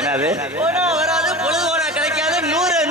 என்னது போனா வராது பொழுது போனா கிடைக்காது 100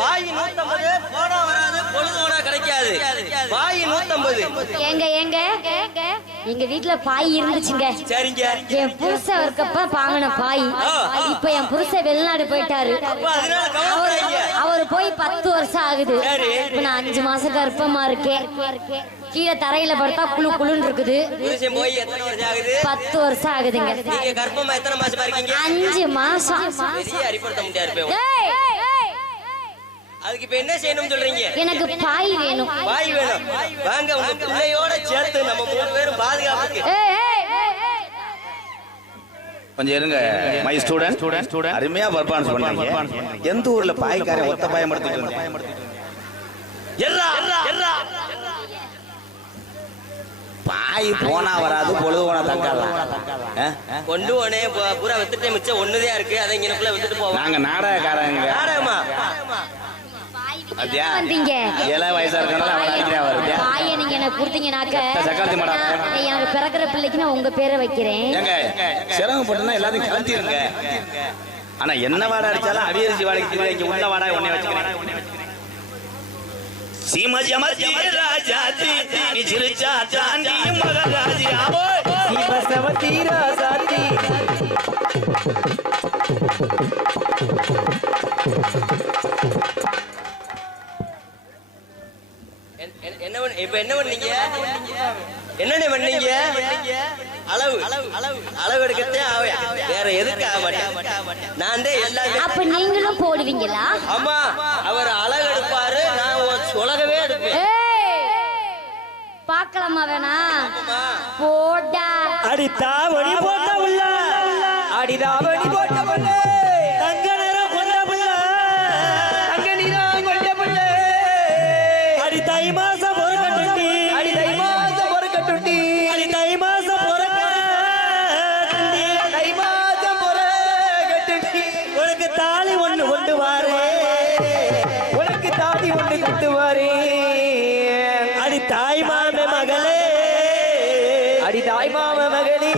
வாய் 150 போனா வராது பொழுது போனா கிடைக்காது வாய் 150 ஏங்க எங்க வீட்டுல பாய் இருந்துச்சுங்க. சரிங்க. என் புருஷன் இருக்கப்ப வாங்கின பாய். இப்ப என் புருஷன் வெளிநாடு போயிட்டாரு. அவரு போய் 10 வருஷம் ஆகுது. இப்ப நான் 5 மாசம் கர்ப்பமா இருக்கேன். கீழே தரையில படுத்தா குழு குழுன்னு இருக்குது. 10 வருஷம் ஆகுதுங்க. கர்ப்பமா எத்தனை மாசமா இருக்கீங்க? 5 மாசம். அதுக்கு இப்ப என்ன செய்யணும்னு சொல்றீங்க? எனக்கு பாய் வேணும். பாய் வேணும். வாங்க உங்க பிள்ளையோட சேர்த்து நம்ம 3 பேரும் பாதுகாப்புக்கு. கொஞ்சம் இருங்க. மை ஸ்டூடண்ட் அருமையா பர்ஃபார்மன்ஸ் பண்ணாங்க. எந்த ஊர்ல பாய்க்கார ஒத்த பாயம் எடுத்துட்டு வந்தீங்க? பாய் போனா வராது பொழுது போனா தக்காலாம். கொண்டு போனே பூரா வித்துட்டே மிச்சம் ஒண்ணுதான் இருக்கு. அதை இங்கனக்குள்ள வித்துட்டு போவோம். நாங்க நாடகக்காரங்க. நாடகமா? அத்தியா வந்தீங்க. ஏழை வயசா இருக்கனால அவன் அடிக்கிறா வருது. பாயை நீங்க எனக்கு கொடுத்தீங்கனாக்க சக்காத்தி மாடா. எனக்கு பிறக்கிற பிள்ளைக்கு நான் உங்க பேரை வைக்கிறேன். ஏங்க சிரமம் போட்டுனா எல்லாத்தையும் கலத்திடுங்க. ஆனா என்ன வாடா அடிச்சாலும் அவியரிசி வாடகைக்கு இங்க உள்ள வாடா உன்னை வச்சுக்கிறேன். சீமஜமதி ராஜாதி நிஜிரச்சா சாந்தி மகாராஜி ஆவோ சீமசவதி ராஜாதி. இப்ப என்ன பண்ணீங்க? என்னென்ன பண்ணீங்க? அளவு எடுக்கத்தே ஆவையா? வேற எதுக்கு ஆக மாட்டேன். நான் தான் எல்லாமே. அப்ப நீங்களும் போடுவீங்களா? ஆமா, அவர் அளவு எடுப்பாரு, நான் உலகவே எடுப்பேன். பாக்கலாமா? வேணா போடா. அடித்தாவணி போட்ட உள்ள அடிதாவணி போட்ட உள்ள தங்க நிறம் கொண்ட புள்ள தங்க நிறம் கொண்ட புள்ள அடி தை மாசம் பொறுக்கட்டுண்டி அடி தை மாசம் பொறுக்கட்டுண்டி அடி தை மாசம் பொறுக்கட்டுண்டி தை மாசம் பொறுக்கட்டுண்டி உனக்கு தாலி ஒண்ணு கொண்டு வாரே உனக்கு தாலி ஒண்ணு கொண்டு வாரே அடி தாய் மாமே மகளே அடி தாய் மாம மகளே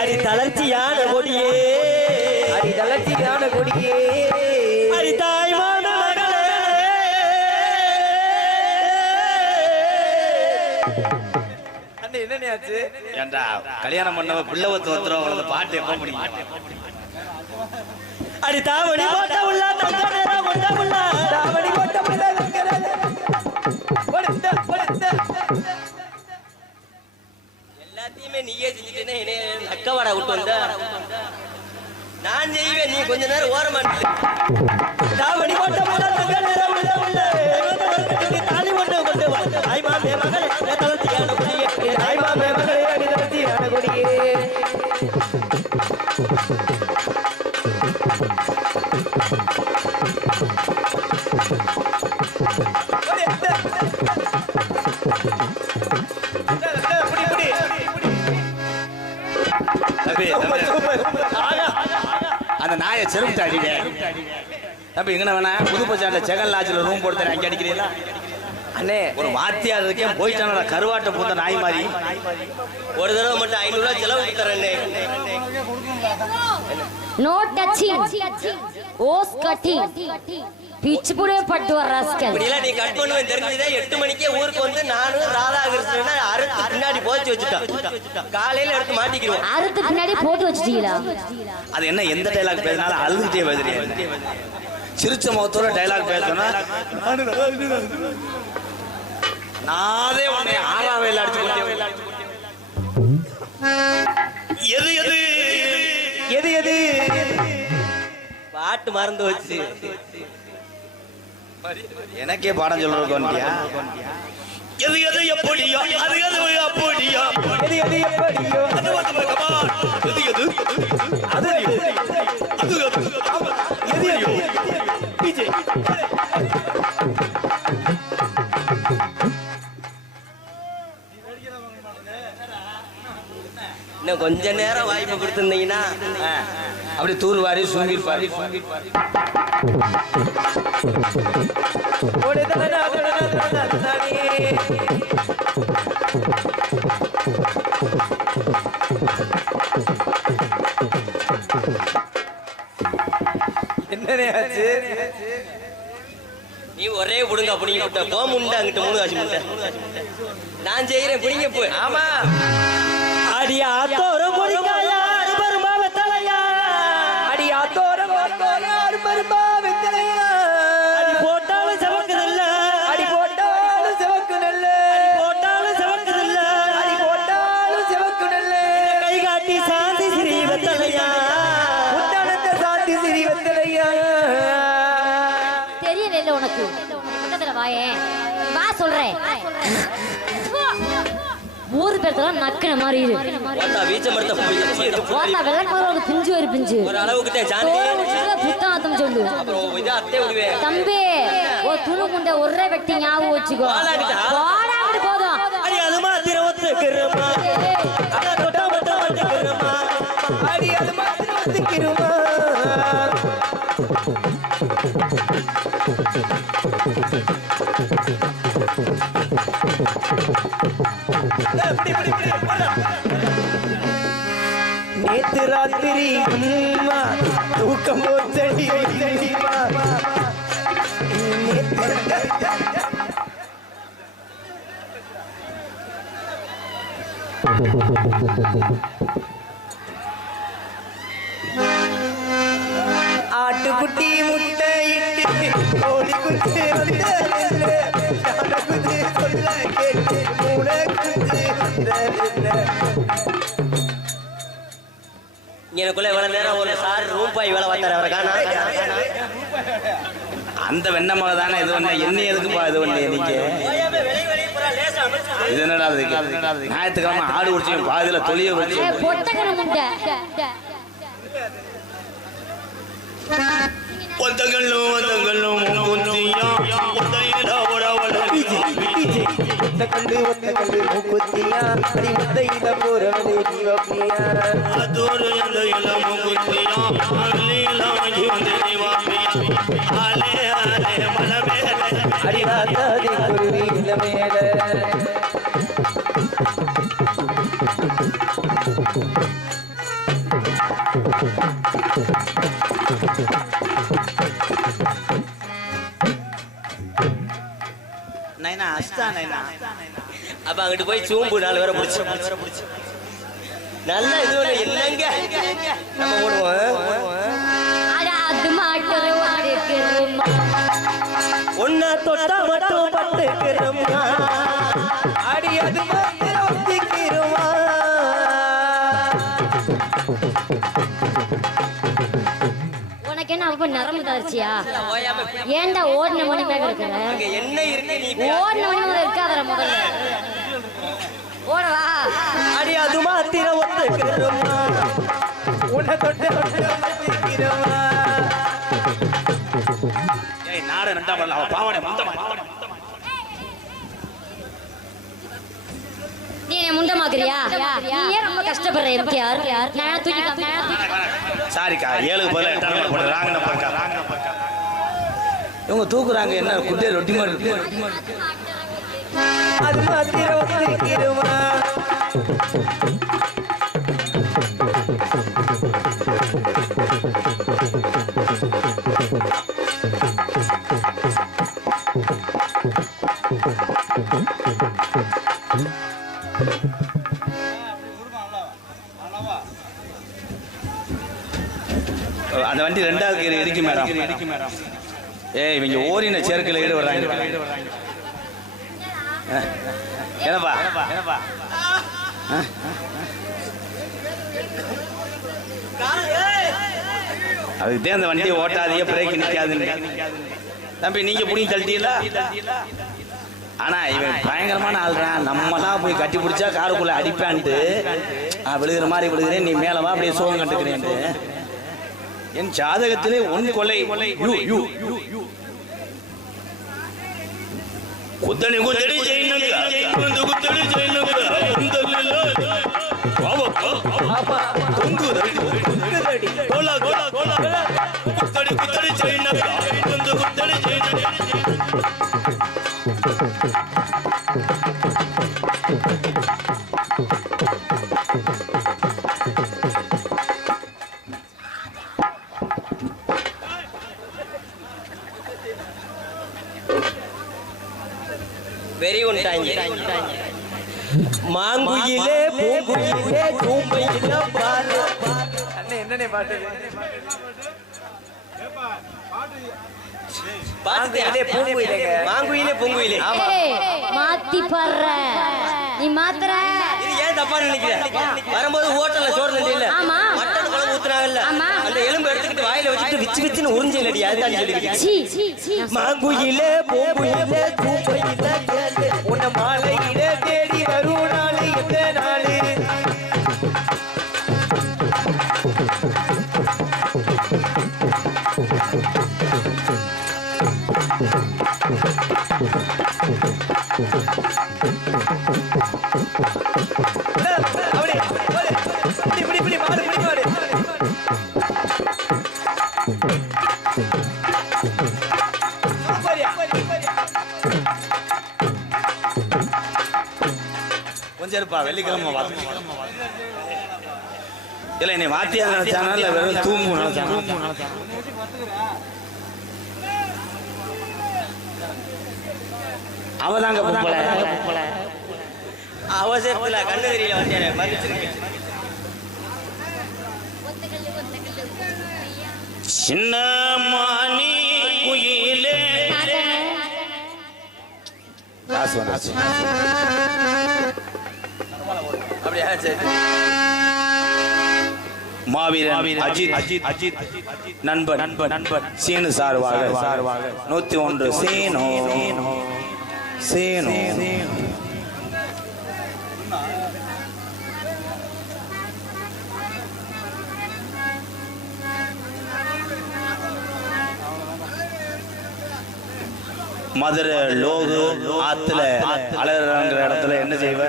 அடி தளர்ச்சியான கொடியே அடி தளர்ச்சியான கொடியே அடி தாய் மாம மகளே. அண்ணே என்னண்ணே ஆச்சு? ஏண்டா கல்யாணம் பண்ணவ பிள்ளை ஒத்துறவங்க பாட்டு எப்ப முடியும்? அடி தாவணி போட்ட உள்ள தங்க நேரம் கொண்ட உள்ள தாவணி போட்ட உள்ள எல்லாத்தையுமே நீயே செஞ்சுட்டேனே. அக்கவாடா விட்டு வந்த நான் செய்வேன். நீ கொஞ்ச நேரம் ஓரமா தாவணி போட்ட உள்ள தங்க நேரம் உள்ள உள்ள தாலி ஒண்ணு கொண்டு வா தாய் மாமே மகளே தளர்ச்சியான கொடியே தாய் மாமே மகளே அடி தளர்ச்சியான கொடியே. அந்த நாயை செருப்பு அடிங்க தம்பி. எங்கன வேணா புதுப்பச்சாண்ட செகண்ட் லாட்ஜ்ல ரூம் போட்டு அங்கே அடிக்கிறீங்களா? அண்ணே ஒரு வாத்தியார் இருக்கேன் போயிட்டான கருவாட்டை பூத்த நாய் மாதிரி. ஒரு தடவை மட்டும் 500 ரூபாய் செலவு தரேன். நோ டச்சிங் ஓஸ் கட்டிங் பிச்சுப்புடே பட்டு வர ராஸ்கல். இப்படிலாம் நீ கட் பண்ணுவேன் தெரிஞ்சதே. 8 மணிக்கே ஊருக்கு வந்து நானும் ராதாகிருஷ்ணன் அறுத்து பின்னாடி போச்சு வச்சுட்டான். காலையில எடுத்து மாட்டிக்கிறோம். அறுத்து பின்னாடி போட்டு வச்சுட்டீங்களா? அது என்ன எந்த டைலாக் பேசினாலும் அழுதுட்டே பேசுறீங்க. சிரிச்ச முகத்தோட டைலாக் பேசணும். நானே உன்னை 6ஆம் வேலை அடிச்சு எது எது எது எது பாட்டு மறந்து வச்சு எனக்கே பாடம் சொல்றதுக்கோண்டியா? எது எது எப்படியோ அது எது அப்படியோ எது எது எப்படியோ அது வந்து கமான் எது எது அது அது எது எது விஜய் இன்னும் கொஞ்ச நேரம் வாய்ப்பு கொடுத்திருந்தீங்கன்னா அப்படி தூர்வாரி சுங்கிருப்பாரு. நீ ஒரே புடுங்க புடிங்க விட்ட போ முண்டை அங்கிட்டு 3 காசு முண்டை நான் செய்யறேன் புடிங்க போ ஆமா அடியா தோரம் பொடிக்காயா அருபருமா வெத்தலையா அடியா தோரம் பொடிக்காயா அருபருமா வெத்தலையா அடி போட்டாலும் செவக்குதில்ல அடி போட்டாலும் செவக்குதில்ல அடி போட்டாலும் செவக்குதில்ல அடி போட்டாலும் செவக்குதில்ல கை காட்டி சாந்தி ஸ்ரீ வெத்தலையா உத்தானந்த சாந்தி ஸ்ரீ வெத்தலையா தெரியவே இல்லை உனக்கு பக்கத்துல வாயே வா சொல்றேன் ஊரு பேர்த்தெல்லாம் நக்கின மாதிரி பிஞ்சு ஒரு பிஞ்சு புத்தாத்தம் சொல்லு தம்பி ஒரு துணு குண்ட ஒரே வெட்டி ஞாபகம் வச்சுக்கோ போதும் நேத்து ராத்திரி தூக்கம் போச்சடி ஆட்டுக்குட்டி முட்டை இட்டு கோழி குஞ்சு சொல்ல கேட்டு எனக்குள்ள இவ்வளவு நேரம் ஒரு சார் ரூபாய் வேலை பார்த்தாரு அவரை காணா அந்த வெண்ணமக தானே இது ஒண்ணு என்ன எதுக்குப்பா இது ஒண்ணு நீங்க இது என்னடா ஞாயிற்றுக்கிழமை ஆடு குடிச்சு பாதியில தொழிய வச்சு அப்ப அங்கிட்டு போய் சூம்பு 4 பேரை பிடிச்சு நல்ல இது என்னங்க நம்ம போடுவோம் ஒன்னா தொட்டா மட்டும் பட்டுக்கிறோமா அடி அது ஒத்திக்கிறோமா உனக்கு என்ன அப்ப நரம்பு தளர்ச்சியா ஏன்டா ஓடின மணி மேல இருக்கிற என்ன இருக்கு நீ ஓடின மணி மேல இருக்காதற முதல்ல ஓடவா அடி அது மாத்திர ஒத்துக்கிறோமா உன்னை தொட்டு ஒத்திக்கிறோமா ஏய் நாட நண்டா வரல அவ பாவனே மந்தமா நீ என்ன முண்டமாக்குறியா நீ ஏன் ரொம்ப கஷ்டப்படுற எம்கேஆர் நான் தூக்கி சாரிக்கா 7க்கு பதிலா 8 நம்பர் போடு ராங்கன பக்கா இவங்க தூக்குறாங்க என்ன குட்டே ரொட்டி மாதிரி இருக்கு அது மாத்திர ஒத்திக்கிறோமா அந்த வண்டி 2வது கீரை இருக்கு மேடம் ஏய் இவங்க ஓரின சேர்க்கையில் ஈடுபடுறாங்க என்னப்பா அதுக்கு அந்த வண்டியை ஓட்டாதீங்க பிரேக் நிற்காதுன்னு தம்பி நீங்க புடிங்கி தள்ளிட்டீங்களா ஆனா இவன் பயங்கரமான ஆள்றான் நம்மலாம் போய் கட்டி பிடிச்சா காருக்குள்ள அடிப்பான்ட்டு விழுகிற மாதிரி விழுகிறேன் நீ மேலவா அப்படியே சோகம் கட்டுக்கிறேன் என் ஜாதகத்திலே உன் கொலை குத்தணி குத்தடி குத்தடி மாங்குயிலே பூங்குயிலே தூம்பையில பாரு. அண்ணே என்னனே பாட்டு மாங்குயிலே பூங்குயிலே மாத்தி பாடுற நீ மாத்துற. இது ஏன் தப்பா நினைக்கிற? வரும்போது ஹோட்டல்ல சோறு தண்டில ஆமா மட்டன் குழம்பு ஊத்துறாங்கல்ல, அந்த எலும்பு எடுத்துக்கிட்டு வாயில வச்சுட்டு விச்சு விச்சுன்னு உறிஞ்சலடி. அதுதான் சொல்லிக்கிட்டு மாங்குயிலே பூங்குயிலே தூம்பையில கேளு உன்னை மாலையிலே தேடி வரும் நாளு எந்த நாளு. கொஞ்சம் இருப்பா, வெள்ளிக்கிழமை இல்ல நீ வாத்தியா நினைச்சானா இல்ல வெறும் தூங்கு நினைச்சானா? அவதாங்க அவசரத்துல கண்ணு தெரியல வந்தேன் மன்னிச்சிருக்கேன். சின்ன மானி குயிலே காசு வந்துச்சு. அப்படியா? சரி. மாவீரன் அஜித் நண்பன் சீனு சார்பாக 101 சீனோ மதுரை லோகு ஆத்துல அழகுற இடத்துல என்ன செய்வ?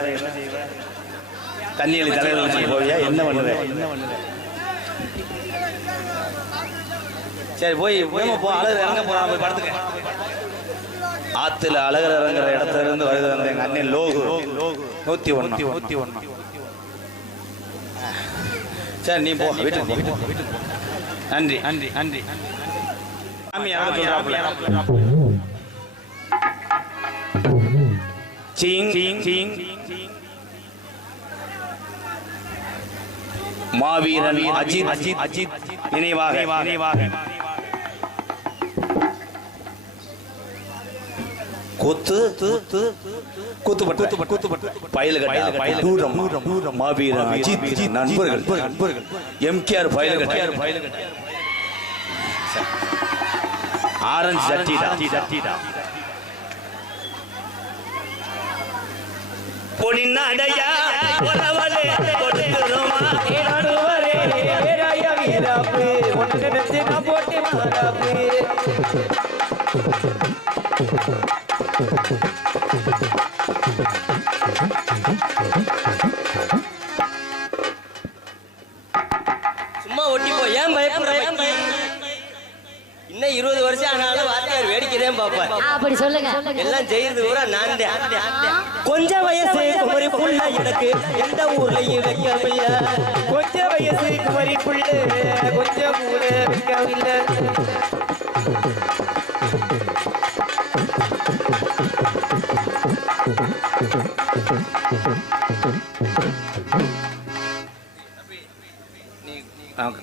தண்ணியில் தலைவர் போவியா? என்ன பண்ணுவேன்? சரி போய் போ, அழகு இறங்க போறான், போய் படுத்துக்க. ஆத்துல அழகர் இறங்குற இடத்துல இருந்து வருது வந்த எங்க அண்ணன் லோகு 101. சரி நீ போ, வீட்டுக்கு போ. நன்றி. சாமி யாரும் சொல்றாப்புல சீங் மாவீரன் அஜித் நினைவாக கூத்துப்பட்டு பயலுகட்ட தூரம் மாவீரன் அஜித் நண்பர்கள் எம்கேஆர் பயலுகட்ட ஆரஞ்சு சட்டிடா பொன்னினடையா உறவலே கொடுத்துருமா நடுவரே ஏராயா வீராப்பு ஒன்னு நினைச்சு நான் போட்டு மாறாப்பு. சும்மா ஒட்டி போ, ஏன் பயப்படுற? இன்னும் 20 வருஷம் ஆனாலும் வாத்தியார் வேடிக்கைதான் பாப்பேன். அப்படி சொல்லுங்க. எல்லாம் செய்யறது பூரா நான் தான். கொஞ்சம் வயசு குமரி புள்ள எனக்கு எந்த ஊர்லயும் வைக்கவில்லை. கொஞ்சம் வயசு குமரி புள்ள கொஞ்சம் கூட வைக்கவில்லை.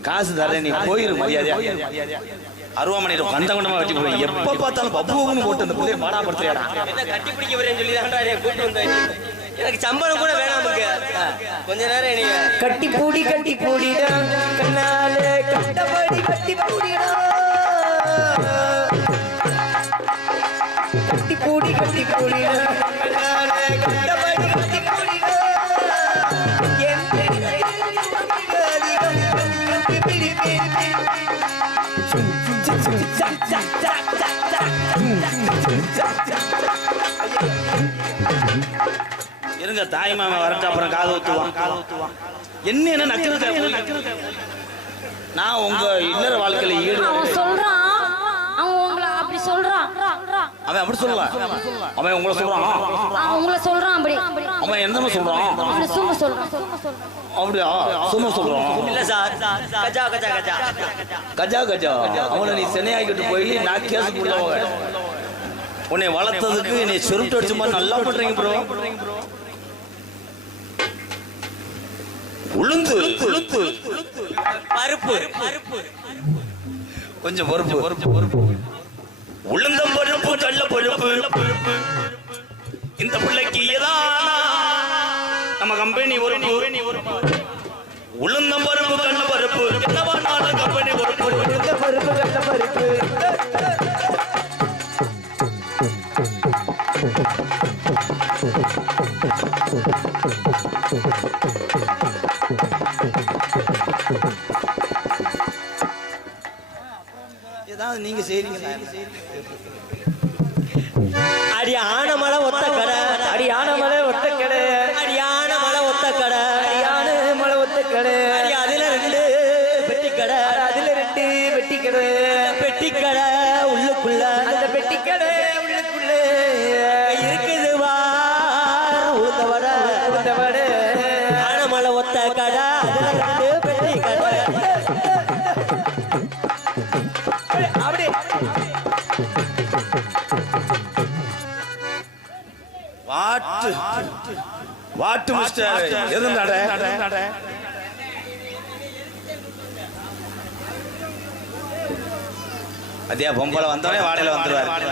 காசு தர நீ போயிரு மரியாதையா. அருவாமனையில கண்டகண்டமா வச்சு போய் எப்ப பார்த்தாலும் பப்புன்னு போட்டு அந்த பிள்ளைய பாடாப்படுத்துறியாடா. கட்டி பிடிக்க வரேன்னு சொல்லி தான் கூட்டு வந்தேன். எனக்கு சம்பளம் கூட வேணாம். கொஞ்ச நேரம் நீ கட்டி பூடிடா கண்ணால கட்டபடி கட்டி பூடிடா கட்டி பூடிடா கண்ணால கட்டபடி கட்டி பூடிடா. இருங்க தாய் மாமா வரட்டு, அப்புறம் காது ஊத்துவான். என்ன நக்கிறது? நான் உங்க இல்லற வாழ்க்கையில அவன் சொல்றான், அவன் உங்களை அப்படி சொல்றான். அவன் அப்படி சொல்லல, அவன் உங்களை சொல்றான். அவன் உங்களை சொல்றான் அப்படி. அவன் என்ன சொல்றான்? அவன் சும்மா சொல்றான். அப்படியா? சும்மா சொல்றான். இல்ல சார், கஜா அவனை நீ சென்னையாக்கிட்டு போய் நான் கேஸ் உன்னை வளர்த்ததுக்கு என்னை சுருட்டு அடிச்ச மாதிரி நல்லா பண்றீங்க ப்ரோ. உளுந்து பருப்பு கொஞ்சம் பொறுப்பு. உளுந்தம் பருப்பு கள்ள பருப்பு இந்த பிள்ளைக்கு ஏதானா நம்ம கம்பெனி ஒரு உளுந்தம் பருப்பு கள்ள பருப்பு என்னவானாலும் கம்பெனி ஒரு பருப்பு கள்ள பருப்பு. ஏதாவது நீங்க செய்றீங்க. அடி ஆனமலை ஒத்த கடை, அடி ஆனமலை ஒத்த கடை, அடி ஆனமலை ஒத்த கடை, அடி ஆனமலை ஒத்த கடை, அடி அதுல 2 பெட்டி கடை, அதுல 2 பெட்டி கடை, பெட்டி கடை உள்ளுக்குள்ள அந்த பெட்டி கடை உள்ளுக்குள்ள இருக்குது வா உளுந்தவட ஆனமலை ஒத்த கடை, அதுல 2 பெட்டி கடை. அப்படி வாட்டு மிஸ்டர் எது நட அதே பொம்பளை வந்தோடனே வாடையில வந்துருவாரு.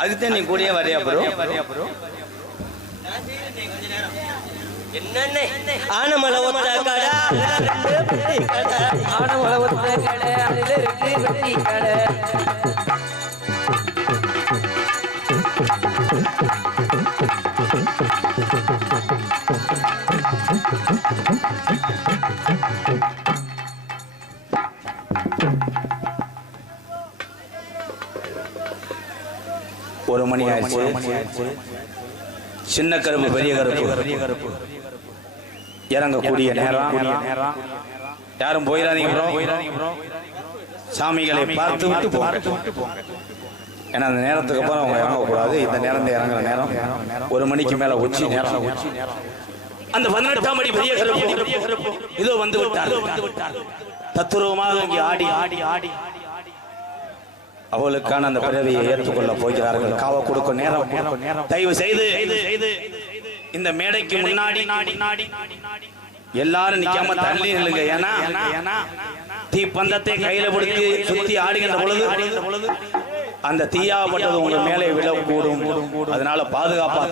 அதுக்குதான் நீ கூடயே வரையா ப்ரோ. என்னன்னு ஆனமலை ஒத்த கடை, அதுல 2 பெட்டி கடை, ஆனமலை ஒத்த கடை, அதுல 2 பெட்டி கடை. ஒரு மணி ஆயிடுச்சு. சின்ன கருப்பு பெரிய கருப்பு இறங்கக்கூடிய நேரம். யாரும் போயிடாதீங்க ப்ரோ. சாமிகளை பார்த்து விட்டு போங்க. ஏன்னா அந்த நேரத்துக்கு அப்புறம் அவங்க இறங்கக்கூடாது. இந்த நேரம் இறங்குற நேரம் 1 மணிக்கு மேல உச்சி நேரம். அந்த 18ஆம் அடி பெரிய கருப்பு இதோ வந்து விட்டார். தத்துருவமாக இங்கே ஆடி அவளுக்கான அந்த பிறவியை ஏற்றுக்கொள்ள போகிறார்கள். காவ கொடுக்கும் நேரம். தயவு செய்து இந்த மேடைக்கு முன்னாடி எல்லாரும் நிக்காம தள்ளி நில்லுங்க. ஏன்னா தீப்பந்தத்தை கையில பிடித்து சுத்தி ஆடுகின்ற பொழுது அந்த தீயாகப்பட்டது உங்க மேலே விழக்கூடும். அதனால பாதுகாப்பா